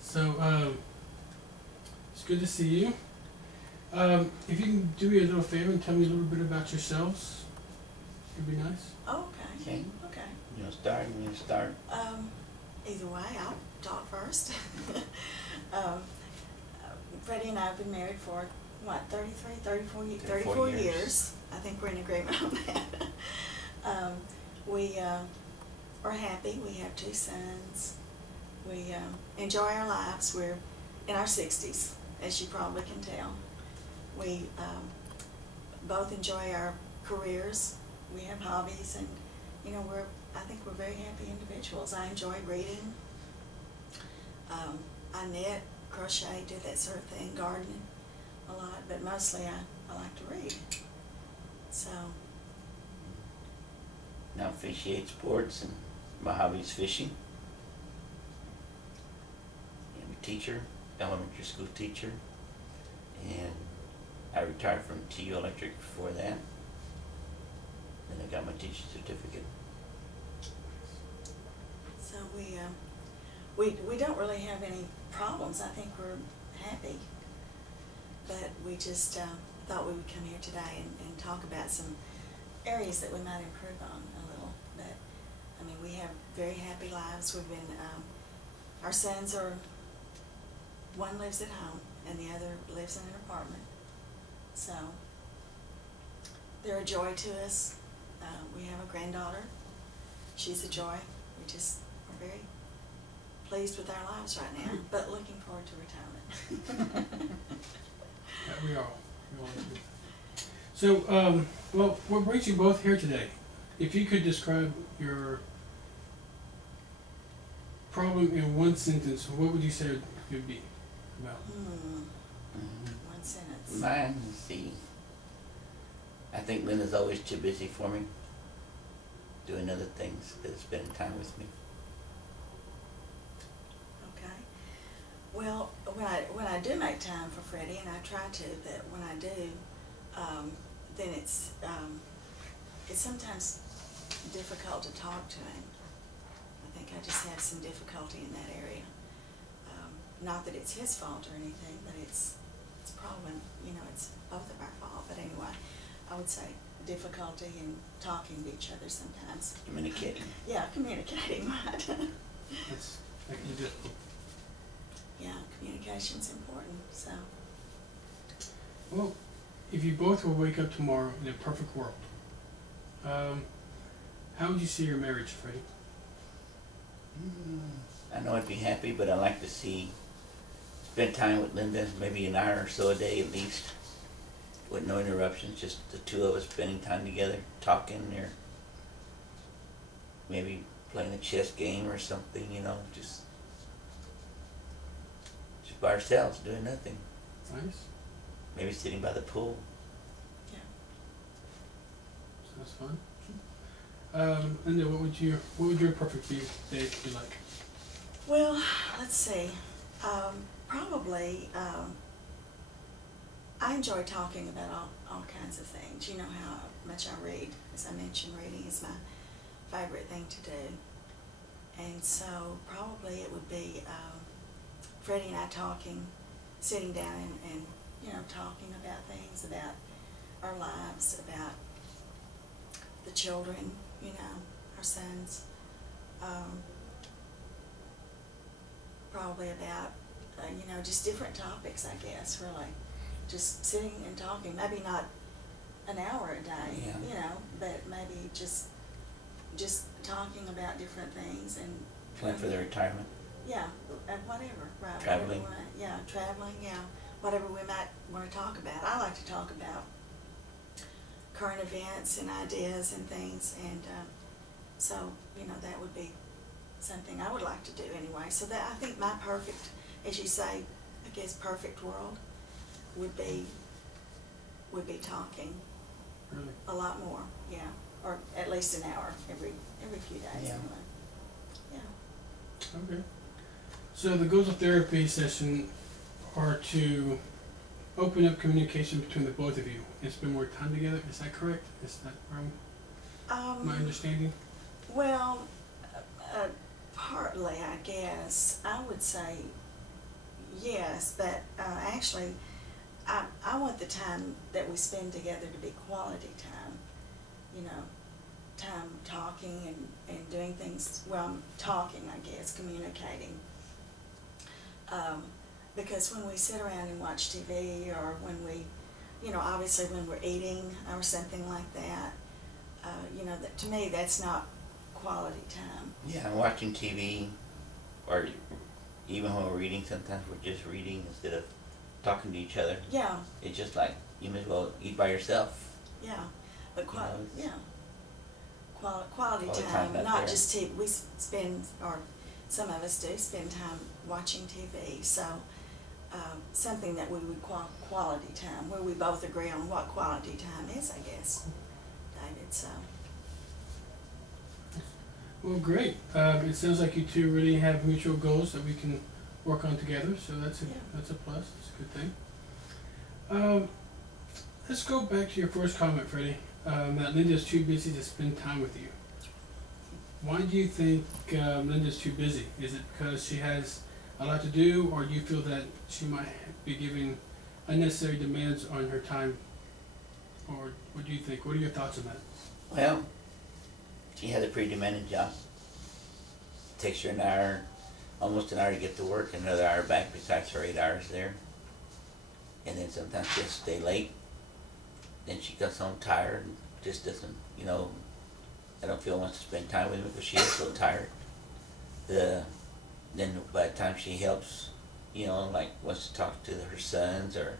So, it's good to see you. If you can do me a little favor and tell me a little bit about yourselves, it'd be nice. Oh, okay. Okay. Okay. You want to start? You want to start? Either way, I'll talk first. um, Freddie and I have been married for, what, 34 years. I think we're in agreement on that. We are happy. We have 2 sons. We enjoy our lives. We're in our 60s, as you probably can tell. We both enjoy our careers. We have hobbies, and you know, I think we're very happy individuals. I enjoy reading. I knit, crochet, do that sort of thing, gardening a lot, but mostly I like to read. So. Now officiate sports, and my hobby is fishing. I'm a teacher, elementary school teacher, and I retired from TU Electric before that. Then I got my teaching certificate. So we don't really have any problems. I think we're happy, but we just thought we would come here today and talk about some areas that we might improve on a little. But I mean, we have very happy lives. We've been our sons are, one lives at home and the other lives in an apartment. So they're a joy to us. We have a granddaughter. She's a joy. We just are very pleased with our lives right now, but looking forward to retirement. Yeah, we all do. So, well, what brings you both here today? If you could describe your problem in one sentence, what would you say it would be about? One sentence. Mine, let's see. I think Linda's always too busy for me, doing other things than spending time with me. Okay. Well, when I do make time for Freddie, and I try to, but when I do, then it's sometimes difficult to talk to him. I think I just have some difficulty in that area. Not that it's his fault or anything, but it's probably, you know, it's both of our fault. But anyway, I would say difficulty in talking to each other sometimes. Communicating. Yeah, communicating, right. That's making it difficult. Yeah, communication's important, so. Well, if you both will wake up tomorrow in a perfect world, how would you see your marriage, Freddie? I know I'd be happy, but I'd like to spend time with Linda, maybe an hour or so a day at least, with no interruptions, just the 2 of us spending time together, talking, or maybe playing a chess game or something, you know, just by ourselves, doing nothing. Nice. Maybe sitting by the pool. Yeah. Sounds fun. Linda, what would your perfect day be like? Well, let's see. Probably, I enjoy talking about all kinds of things. You know how much I read. As I mentioned, reading is my favorite thing to do. And so probably it would be Freddie and I talking, sitting down and you know, talking about things, about our lives, about the children, you know, our sons. Probably about, you know, just different topics, I guess, really. Just sitting and talking, maybe not an hour a day, Yeah. you know, but maybe just talking about different things and Plan for the retirement. yeah, whatever, right? Traveling. Whatever traveling, yeah. Whatever we might want to talk about. I like to talk about current events and ideas and things, and so, you know, that would be something I would like to do anyway. So that, I think my perfect, as you say, I guess perfect world would be talking. Really? A lot more, yeah. Or at least an hour every few days, Yeah. anyway. Yeah. Okay. So the goals of therapy session are to open up communication between the both of you and spend more time together. Is that correct? Is that my understanding? Well, partly, I guess. I would say yes, but actually, I want the time that we spend together to be quality time. You know, time talking and doing things, well, talking, I guess, communicating. Because when we sit around and watch TV, or when we, you know, obviously when we're eating or something like that, you know, that, to me, that's not quality time. Yeah, watching TV, or even when we're reading, sometimes we're just reading instead of talking to each other. Yeah. It's just like, you may as well eat by yourself. Yeah, but quality, You know, yeah. Quality time, not just TV. We spend, or some of us do spend time watching TV, so something that we would call quality time, where we both agree on what quality time is, I guess, David, so. Well, great. It sounds like you two really have mutual goals that we can work on together, so that's a plus. That's a good thing. Let's go back to your first comment, Freddie, that Linda's too busy to spend time with you. Why do you think Linda's too busy? Is it because she has a lot to do, or do you feel that she might be giving unnecessary demands on her time? Or what do you think? What are your thoughts on that? Well, she has a pretty demanding job. It takes her an hour, almost an hour to get to work, and another hour back besides her 8 hours there. And then sometimes she has to stay late. Then she comes home tired and just doesn't, you know, I don't feel wants to spend time with me because she is so tired. Then by the time she helps, you know, like wants to talk to her sons, or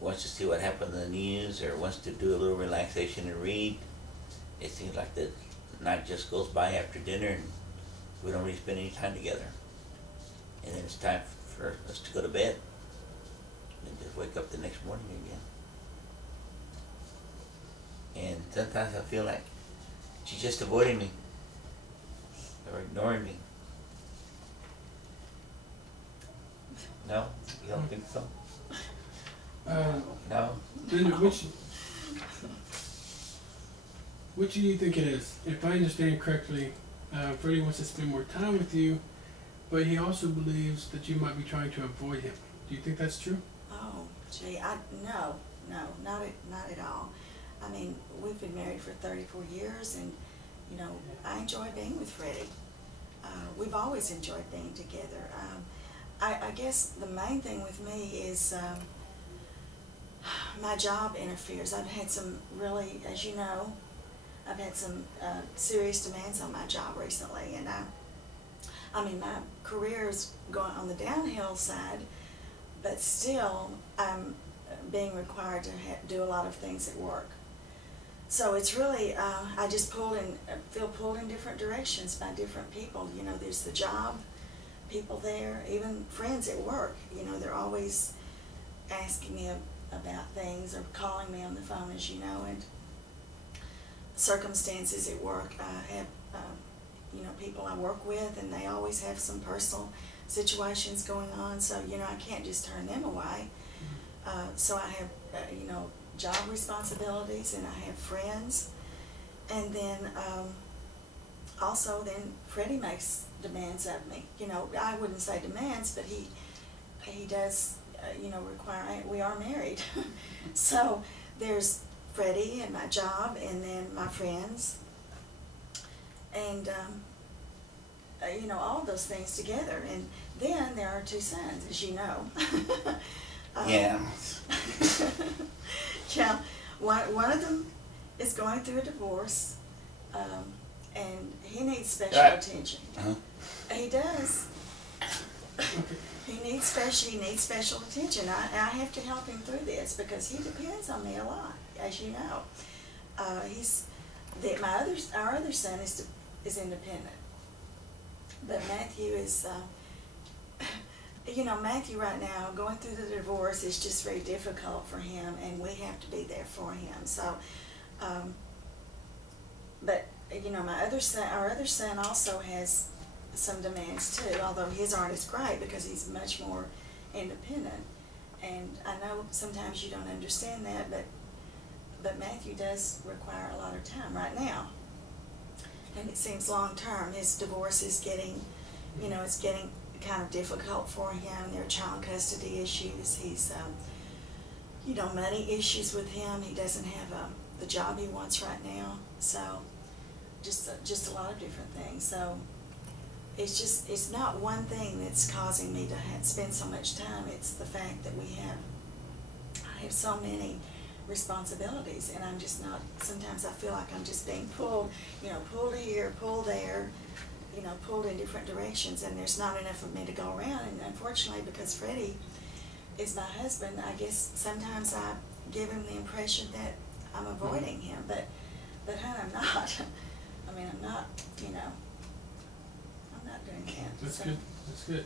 wants to see what happened in the news, or wants to do a little relaxation and read, it seems like the night just goes by after dinner and we don't really spend any time together. And then it's time for us to go to bed and just wake up the next morning again. And sometimes I feel like she's just avoiding me or ignoring me. No? You don't think so? No? Linda, which do you think it is? If I understand correctly, Freddie wants to spend more time with you, but he also believes that you might be trying to avoid him. Do you think that's true? Oh, gee, no, not at all. I mean, we've been married for 34 years, and, you know, I enjoy being with Freddie. We've always enjoyed being together. I guess the main thing with me is my job interferes. I've had some really, as you know, I've had some serious demands on my job recently, and I mean, my career's going on the downhill side, but still I'm being required to do a lot of things at work. So it's really, I just feel pulled in different directions by different people. You know, there's the job, people there, even friends at work. You know, they're always asking me about things or calling me on the phone, as you know, and circumstances at work. I have, you know, people I work with, and they always have some personal situations going on, so, you know, I can't just turn them away. So I have, you know, job responsibilities, and I have friends, and then also then Freddie makes demands of me. You know, I wouldn't say demands, but he does, you know, require, we are married. So there's Freddie and my job, and then my friends, and you know, all those things together. And then there are 2 sons, as you know. Yeah. Yeah, one of them is going through a divorce, and he needs special attention. He does. He needs special attention. I have to help him through this because he depends on me a lot, as you know. Our other son is independent, but Matthew is. You know, Matthew right now, going through the divorce is just very difficult for him, and we have to be there for him. So, but, you know, our other son also has some demands too, although his aren't as great because he's much more independent. And I know sometimes you don't understand that, but Matthew does require a lot of time right now. And it seems long term. His divorce is getting, you know, it's getting kind of difficult for him. There are child custody issues. He's, you know, money issues with him. He doesn't have the job he wants right now. So just a lot of different things. So it's not one thing that's causing me to spend so much time. It's the fact that I have so many responsibilities, and I'm just not, sometimes I feel like I'm just being pulled, you know, pulled here, pulled there, you know, pulled in different directions, and there's not enough of me to go around. And unfortunately, because Freddie is my husband, I guess sometimes I give him the impression that I'm avoiding him, but hon, I'm not. I mean, I'm not, you know, I'm not doing that. That's so. good. That's good.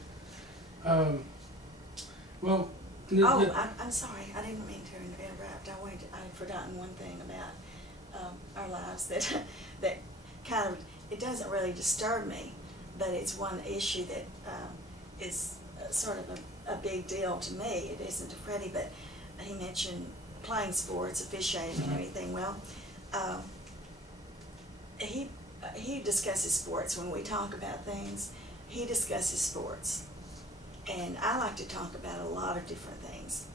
Well. I'm sorry. I didn't mean to interrupt. I'd forgotten one thing about our lives that that kind of, it doesn't really disturb me, but it's one issue that is sort of a big deal to me. It isn't to Freddie, but he mentioned playing sports, officiating, and everything. Well, he discusses sports when we talk about things. He discusses sports. And I like to talk about a lot of different things.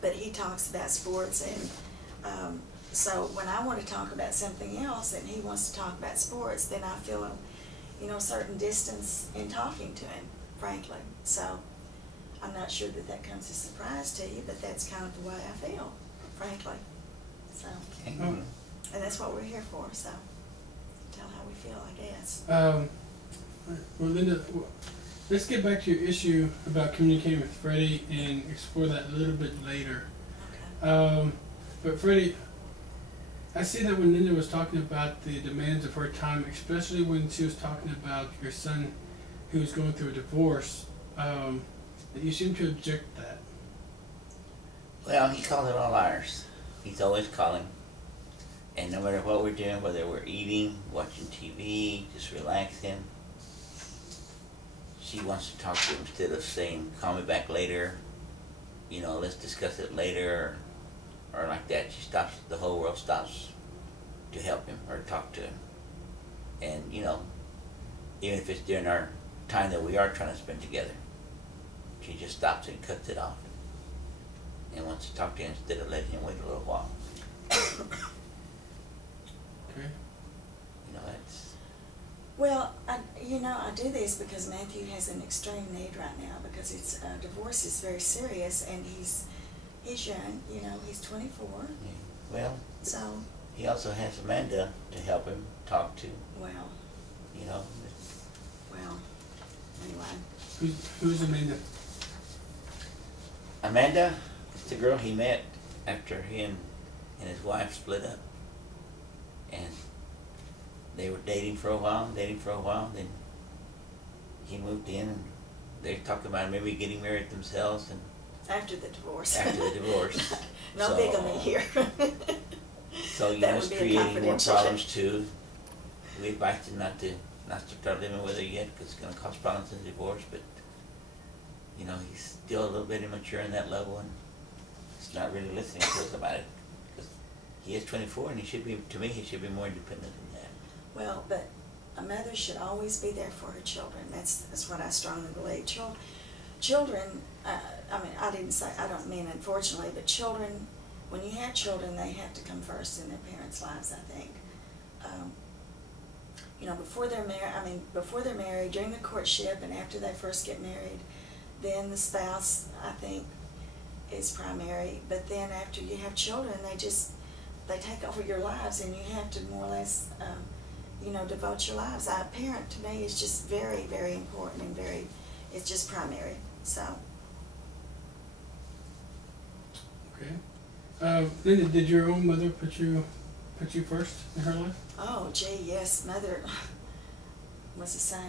But he talks about sports, and so when I want to talk about something else and he wants to talk about sports, then I feel a certain distance in talking to him, frankly. So I'm not sure that comes as a surprise to you, but that's kind of the way I feel, frankly. So, and that's what we're here for, so tell how we feel, I guess. Well, Linda, let's get back to your issue about communicating with Freddie and explore that a little bit later. Okay. But Freddie, I see that when Linda was talking about the demands of her time, especially when she was talking about your son who was going through a divorce, that you seem to object to that. Well, he calls it all ours. He's always calling. And no matter what we're doing, whether we're eating, watching TV, just relaxing, she wants to talk to him instead of saying, call me back later, you know, let's discuss it later, or like that. She stops, the whole world stops to help him or talk to him. And, you know, even if it's during our time that we are trying to spend together, she just stops and cuts it off and wants to talk to him instead of letting him wait a little while. Okay. You know, that's... Well, I do this because Matthew has an extreme need right now, because it's divorce is very serious, and he's young, you know, he's 24. Yeah. Well, so he also has Amanda to help him talk to. Well, you know. Well, anyway. Who's Amanda? Amanda is the girl he met after he and his wife split up, and they were dating for a while, then he moved in, and they're talking about maybe getting married themselves, and after the divorce. After the divorce. No bigamy here. So you know, it's creating more problems too. We advise him not to start living with her yet, because it's going to cause problems in the divorce, but you know, he's still a little bit immature in that level, and he's not really listening to us about it, because he is 24, and he should be, to me, he should be more independent than that. Well, but a mother should always be there for her children. That's what I strongly believe. Children, I mean, I don't mean unfortunately, but children, when you have children, they have to come first in their parents' lives, I think. You know, before they're married, during the courtship, and after they first get married, then the spouse, I think, is primary. But then after you have children, they take over your lives, and you have to more or less, you know, devote your lives. A parent to me is just very, very important, and it's just primary. So. Okay. Linda, did your own mother put you first in her life? Oh, gee, yes. Mother was a saint.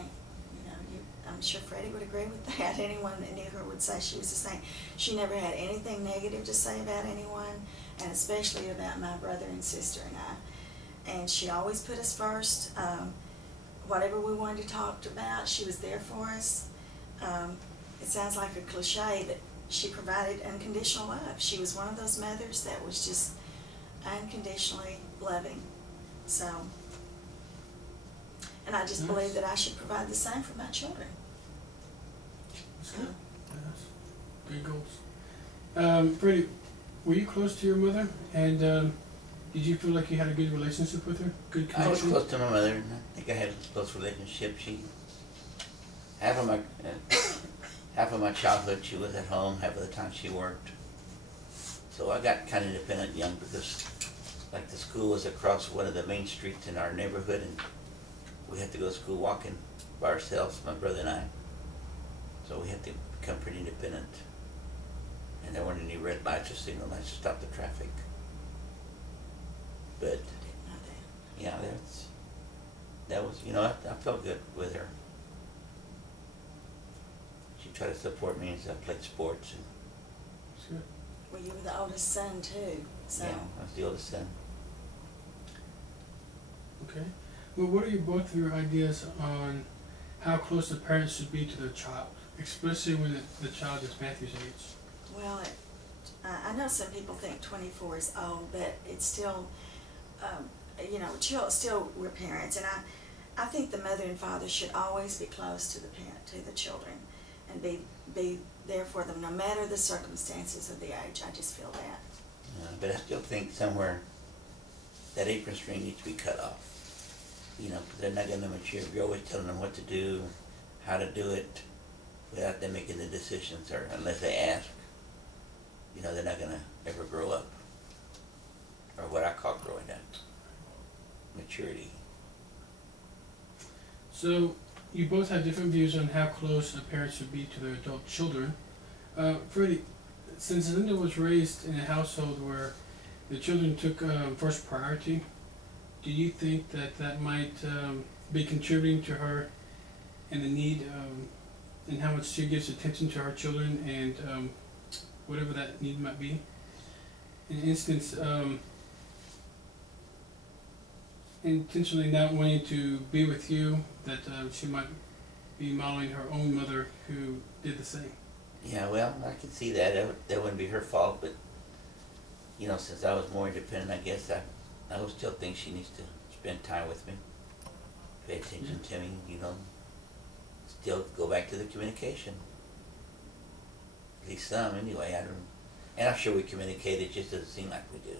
You know, I'm sure Freddie would agree with that. Anyone that knew her would say she was a saint. She never had anything negative to say about anyone, and especially about my brother and sister and I. And she always put us first. Whatever we wanted to talk about, she was there for us. It sounds like a cliche, but she provided unconditional love. She was one of those mothers that was just unconditionally loving. So, and I just believe that I should provide the same for my children. goals. Freddie, were you close to your mother? And did you feel like you had a good relationship with her? Good connection? I was close to my mother, and I think I had a close relationship. Half of my childhood she was at home, half of the time she worked. So I got kind of independent young because, like, the school was across one of the main streets in our neighborhood, and we had to go to school walking by ourselves, my brother and I. So we had to become pretty independent. And there weren't any red lights or signal lights to stop the traffic. But I didn't know that. yeah, that was, you know, I felt good with her. She tried to support me as I played sports. And That's good. Well, you were the oldest son too, so. yeah, I was the oldest son. Okay. Well, what are both of your ideas on how close the parents should be to their child, especially when the child is Matthew's age? Well, I know some people think 24 is old, but it's still, you know, still we're parents, and I think the mother and father should always be close to the children, and be there for them no matter the circumstances of the age. I just feel that. But I still think somewhere that apron string needs to be cut off. You know, 'cause they're not going to mature if you're always telling them what to do, how to do it, without them making the decisions, or unless they ask. You know, they're not going to ever grow up, or what I call growing up, maturity. So, you both have different views on how close a parent should be to their adult children. Freddie, since Linda was raised in a household where the children took first priority, do you think that might be contributing to her and the need and how much she gives attention to her children and whatever that need might be? In instance, intentionally not wanting to be with you, that she might be modeling her own mother who did the same. Yeah, well, I can see that. That wouldn't be her fault, but, you know, since I was more independent, I guess I would still think she needs to spend time with me, pay attention to me, you know, still go back to the communication. At least some, anyway. And I'm sure we communicate, it just doesn't seem like we do.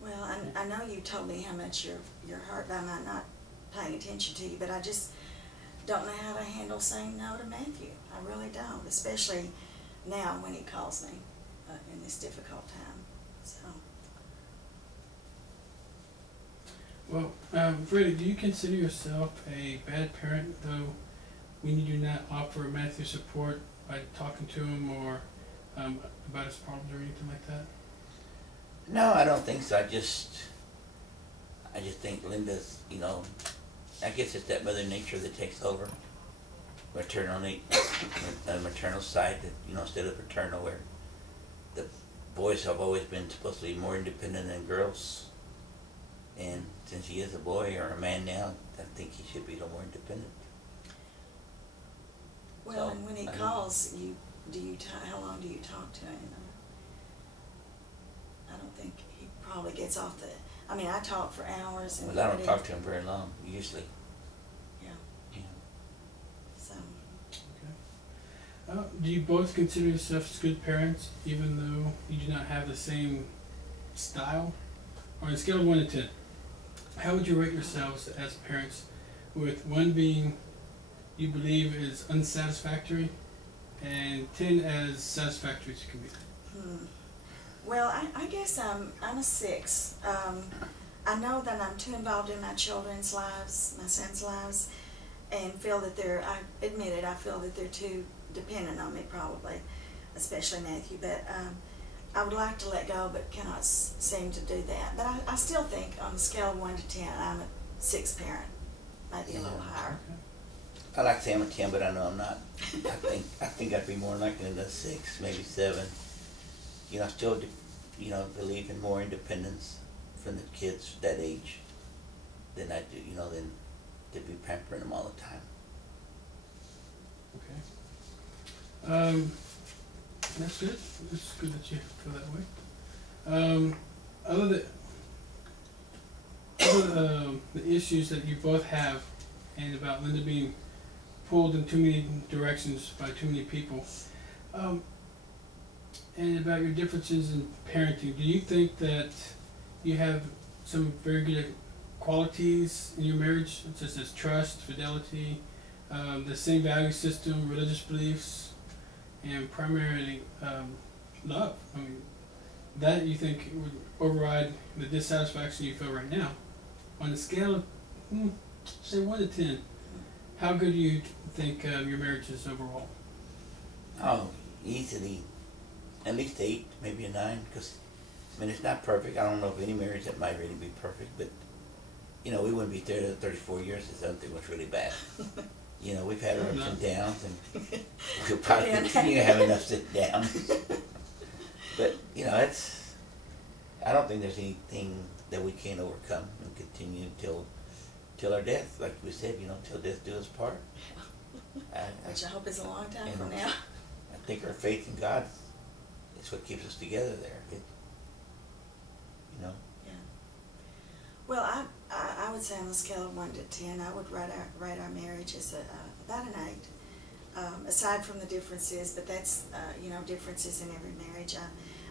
Well, I know you told me how much you're hurt by my not paying attention to you, but I just don't know how to handle saying no to Matthew. I really don't, especially now when he calls me in this difficult time. So. Well, Freddie, do you consider yourself a bad parent, though, when you do not offer Matthew support by talking to him or about his problems or anything like that? No, I don't think so. I just think Linda's, you know, I guess it's that mother nature that takes over. Maternal side, that, you know, instead of paternal, where the boys have always been supposed to be more independent than girls. And since he is a boy or a man now, I think he should be a little more independent. Well, So, and when he calls, how long do you talk to him? I don't think he probably gets off the. I mean, I talk for hours. And well, I don't talk to him very long, usually. Yeah. Yeah. So. Okay. Do you both consider yourselves good parents, even though you do not have the same style? Or on a scale of 1 to 10, how would you rate yourselves as parents, with 1 being you believe is unsatisfactory and 10 as satisfactory as you can be? Well, I guess I'm a 6. I know that I'm too involved in my children's lives, my son's lives, and feel that I feel that they're too dependent on me probably, especially Matthew, but I would like to let go but cannot seem to do that. But I still think on a scale of 1 to 10, I'm a 6 parent, maybe a little higher. Okay. I like to say I'm a 10, but I know I'm not. I think I'd be more likely than a 6, maybe 7. You know, I still, you know, believe in more independence from the kids that age than I do, you know, than to be pampering them all the time. Okay. That's good. It's good that you feel that way. Other than the issues that you both have, and about Linda being pulled in too many directions by too many people, Um, and about your differences in parenting, do you think that you have some very good qualities in your marriage, such as trust, fidelity, the same value system, religious beliefs, and primarily love? I mean, that you think would override the dissatisfaction you feel right now. On a scale of, say 1 to 10, how good do you think your marriage is overall? Oh, easily at least 8, maybe a 9, because I mean it's not perfect. I don't know of any marriage that might really be perfect, but you know we wouldn't be there 34 years if something was really bad. You know we've had our ups and downs, and we'll probably continue having ups and downs. But you know it's I don't think there's anything that we can't overcome and continue till our death, like we said. You know, till death do us part. Which I hope is a long time from now. I think our faith in God is what keeps us together there. You know? Yeah. Well, I would say on a scale of 1 to 10, I would rate our marriage as about an 8. Aside from the differences, but that's you know, differences in every marriage.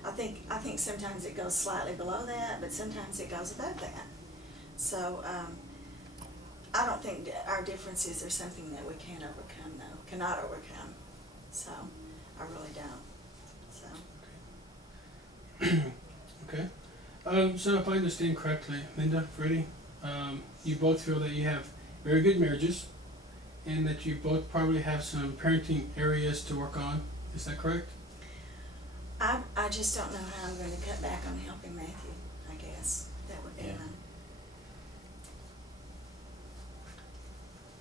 I think sometimes it goes slightly below that, but sometimes it goes above that. So I don't think our differences are something that we can't overcome, though. Cannot overcome. So I really don't. So. Okay. So if I understand correctly, Linda, Freddie, you both feel that you have very good marriages, and that you both probably have some parenting areas to work on. Is that correct? I just don't know how I'm going to cut back on helping Matthew, I guess. That would be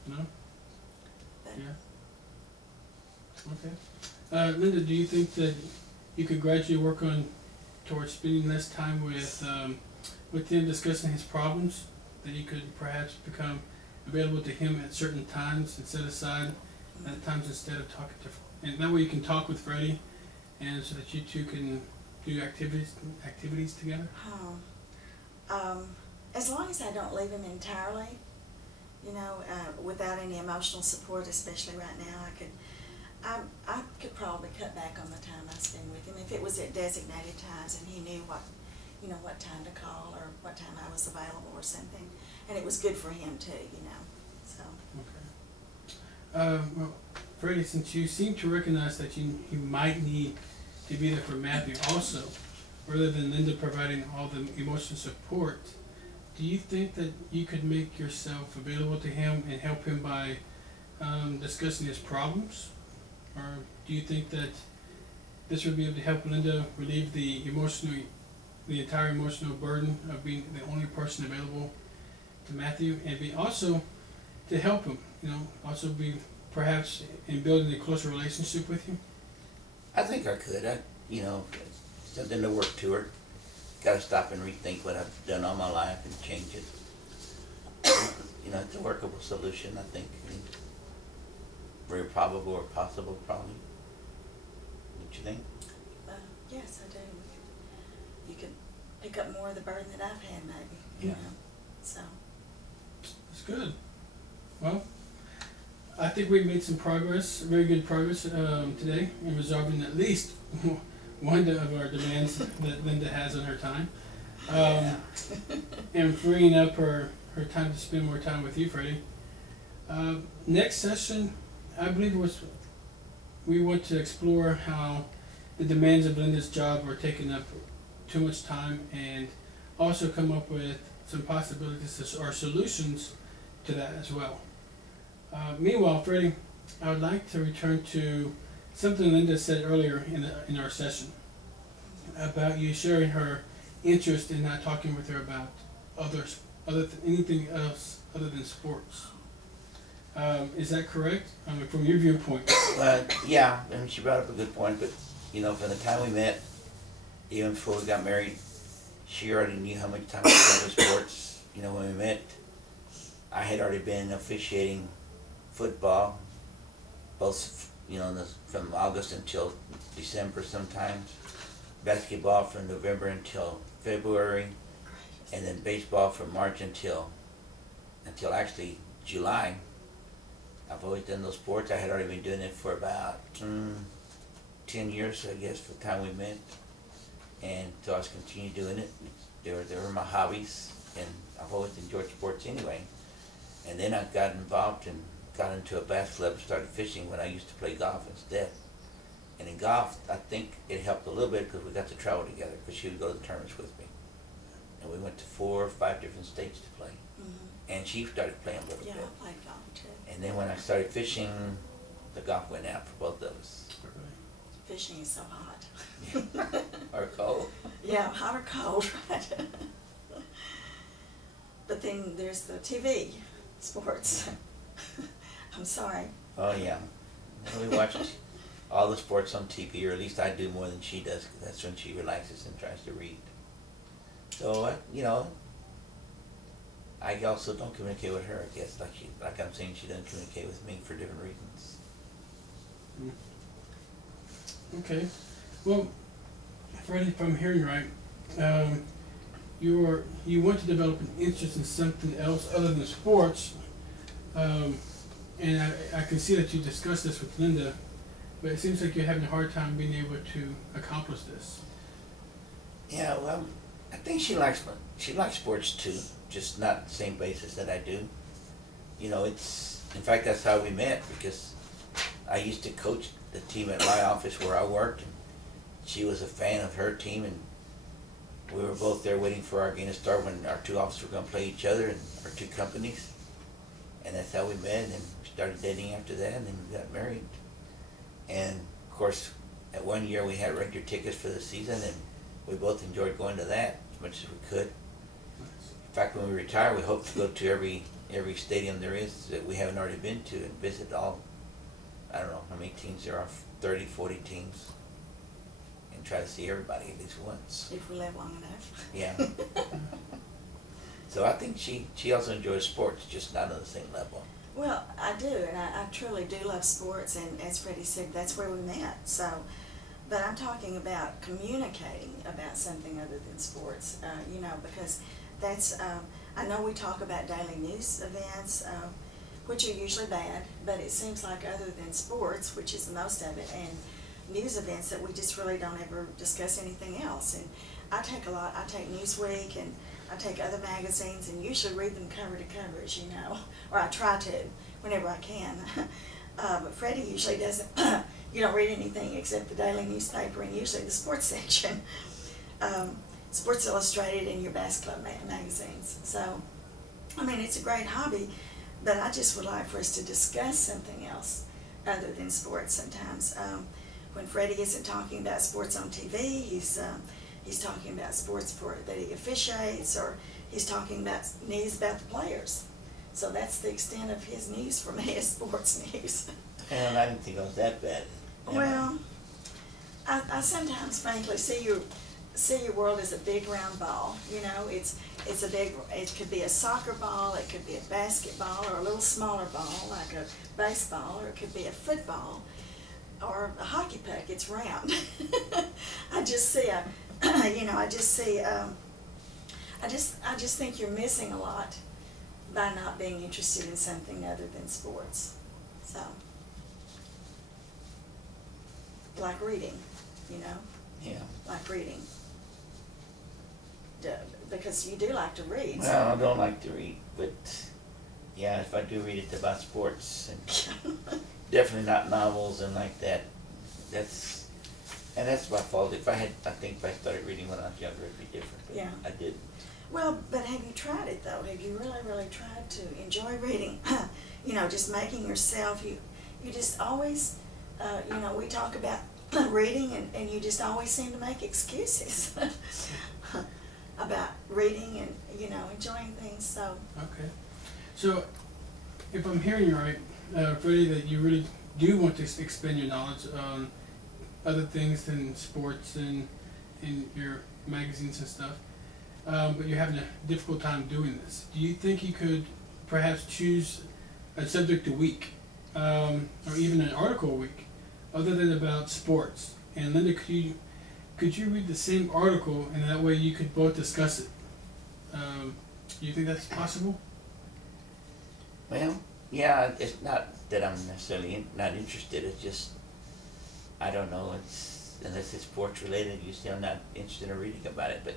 No? But Yeah. Okay. Linda, do you think that you could gradually work on towards spending less time with him, discussing his problems? That you could perhaps become available to him at certain times and set aside at times instead of talking to, and that way you can talk with Freddie, and so that you two can do activities together. As long as I don't leave him entirely, you know, without any emotional support, especially right now, I could probably cut back on the time I spend with him if it was at designated times and he knew what time to call or what time I was available or something, and it was good for him too, you know. So. Okay. Well, Freddie, since you seem to recognize that you might need to be there for Matthew also, rather than Linda providing all the emotional support, do you think that you could make yourself available to him and help him by discussing his problems? Or do you think that this would be able to help Linda relieve the entire emotional burden of being the only person available to Matthew, and be also to help him, you know, also be perhaps in building a closer relationship with you? I think I could. You know, something to work toward. Got to stop and rethink what I've done all my life and change it. You know, it's a workable solution, I think. Very probable or possible, probably. Don't you think? Yes, I do. You could pick up more of the burden that I've had, maybe. Yeah. You know, so. That's good. Well, I think we made some progress, very good progress today in resolving at least one of our demands that Linda has on her time, and freeing up her time to spend more time with you, Freddie. Next session, I believe we want to explore how the demands of Linda's job are taking up too much time, and also come up with some possibilities or solutions to that as well. Meanwhile, Freddie, I would like to return to something Linda said earlier in our session about you sharing her interest in not talking with her about anything else other than sports. Is that correct? I mean, from your viewpoint? Yeah, I mean, she brought up a good point, but you know, from the time we met, even before we got married, she already knew how much time I spent with sports. You know, when we met, I had already been officiating football, both, you know, from August until December sometimes, basketball from November until February, and then baseball from March until actually July. I've always done those sports. I had already been doing it for about 10 years, I guess, from the time we met. And so I was continuing doing it. They were my hobbies, and I've always enjoyed sports anyway. And then I got involved and got into a bass club and started fishing when I used to play golf instead. And in golf, I think it helped a little bit because we got to travel together, because she would go to the tournaments with me. And we went to 4 or 5 different states to play. And she started playing a little bit. Yeah, I played golf too. And then when I started fishing, the golf went out for both of us. Fishing is so hot. Or cold. Yeah, hot or cold, right? But then there's the TV sports. I'm sorry. Oh yeah. We watch all the sports on TV, or at least I do more than she does, because that's when she relaxes and tries to read. So, you know, I also don't communicate with her, I guess, like I'm saying, she doesn't communicate with me for different reasons. Okay. Well, Freddie, if I'm hearing right, you want to develop an interest in something else other than sports, and I can see that you discussed this with Linda, but it seems like you're having a hard time being able to accomplish this. Yeah, well, I think she likes sports too, just not the same basis that I do. You know, in fact, that's how we met, because I used to coach the team at my office where I worked, and she was a fan of her team, and we were both there waiting for our game to start when our 2 offices were going to play each other in our 2 companies. And that's how we met, and we started dating after that, and then we got married. And of course, at 1 year we had regular tickets for the season, and we both enjoyed going to that as much as we could. In fact, when we retire, we hope to go to every stadium there is that we haven't already been to, and visit all, I don't know how many teams there are, 30, 40 teams, and try to see everybody at least once. If we live long enough. Yeah. So I think she also enjoys sports, just not on the same level. Well, I do, and I truly do love sports, and as Freddie said, that's where we met. So, but I'm talking about communicating about something other than sports, you know, because that's, I know we talk about daily news events, which are usually bad, but it seems like other than sports, which is the most of it, and news events, that we just really don't ever discuss anything else. And I take Newsweek, and I take other magazines, and usually read them cover to cover, as you know, or I try to whenever I can. But Freddie usually doesn't. You don't read anything except the daily newspaper and usually the sports section, Sports Illustrated, and your bass club magazines. So, I mean, it's a great hobby, but I just would like for us to discuss something else other than sports sometimes. When Freddie isn't talking about sports on TV, he's talking about sports that he officiates, or he's talking about news about the players. So that's the extent of his news for me, is sports news. And I didn't think it was that bad. Well, I sometimes frankly see your world as a big round ball. You know, it could be a soccer ball, it could be a basketball, or a little smaller ball like a baseball, or it could be a football, or a hockey puck. It's round. I just think you're missing a lot by not being interested in something other than sports. So, like reading, you know? Yeah. Like reading. Because you do like to read. Well, So. I don't like to read, but yeah, if I do read, it's about sports, and definitely not novels and like that. That's my fault. I think if I started reading when I was younger, it'd be different. But Yeah. I didn't. Well, but have you tried it though? Have you really, really tried to enjoy reading? You know, just making yourself, you just always, you know, we talk about reading, and you just always seem to make excuses about reading and, you know, enjoying things, so. Okay. So, if I'm hearing you right, Freddie, that you really do want to expand your knowledge on other things than sports and in your magazines and stuff, but you're having a difficult time doing this. Do you think you could perhaps choose a subject a week, or even an article a week, other than about sports? And Linda, could you read the same article, and that way you could both discuss it? Do you think that's possible? Well, yeah, it's not that I'm necessarily not interested. It's just I don't know, unless it's sports related, usually I'm not interested in reading about it, but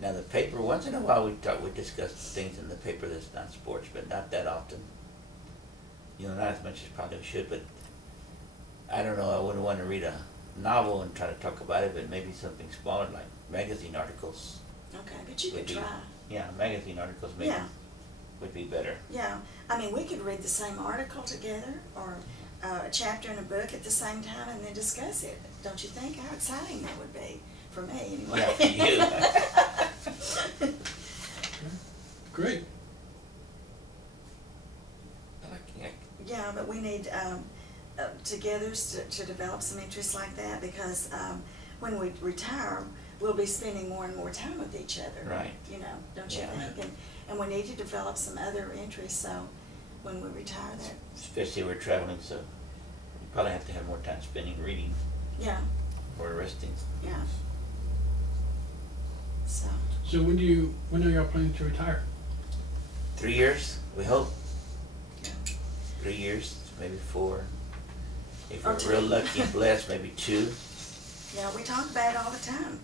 now the paper, once in a while we discuss things in the paper that's not sports, but not that often. You know, not as much as probably we should, but I don't know, I wouldn't want to read a novel and try to talk about it, but maybe something smaller like magazine articles. Okay, but you could try. Yeah, magazine articles maybe would be better. Yeah, I mean, we could read the same article together, or a chapter in a book at the same time, and then discuss it. Don't you think? How exciting that would be for me, anyway. Yeah, for you. Great. Yeah, but we need together to develop some interests like that, because when we retire, we'll be spending more and more time with each other. Right. You know, don't you think? And we need to develop some other interests, so when we retire that. Especially if we're traveling, so you probably have to have more time spending reading. Yeah. Or resting. Yeah. So when are y'all planning to retire? 3 years, we hope. Yeah. 3 years, maybe 4. If Or we're 2. real lucky and blessed, maybe 2. Yeah, we talk about it all the time.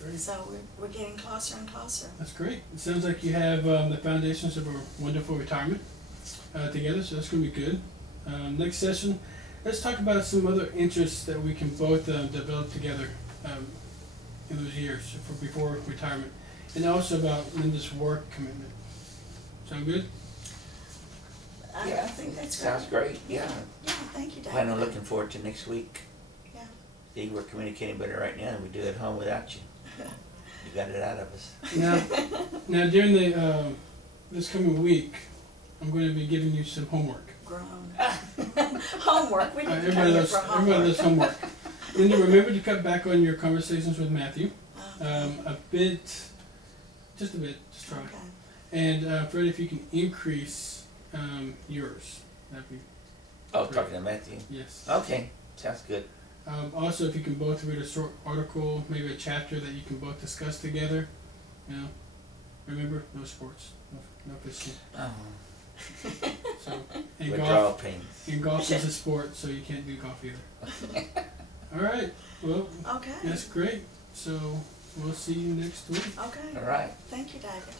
Great. So we're getting closer and closer. That's great. It sounds like you have the foundations of a wonderful retirement together, so that's going to be good. Next session, let's talk about some other interests that we can both develop together in those years before retirement, and also about Linda's work commitment. Sound good? I think that's great. Sounds great, yeah. Yeah, thank you, David. Plan on looking forward to next week. Yeah. See, we're communicating better right now than we do at home without you. You got it out of us. Now during the this coming week, I'm going to be giving you some homework. Grown. Homework. We need to come Everybody here for homework. loves homework. Linda, remember to cut back on your conversations with Matthew. Just a bit, just try. Okay. And Fred, if you can increase yours, that'd be Oh, great. talking to Matthew? Yes. Okay, sounds good. Also, if you can both read a short article, maybe a chapter that you can both discuss together. You know, remember, no sports, no fishing. Oh. So, and Withdrawal golf. pains. And golf is a sport, so you can't do golf either. All right. Well, Okay. that's great. So we'll see you next week. Okay. All right. Thank you, David.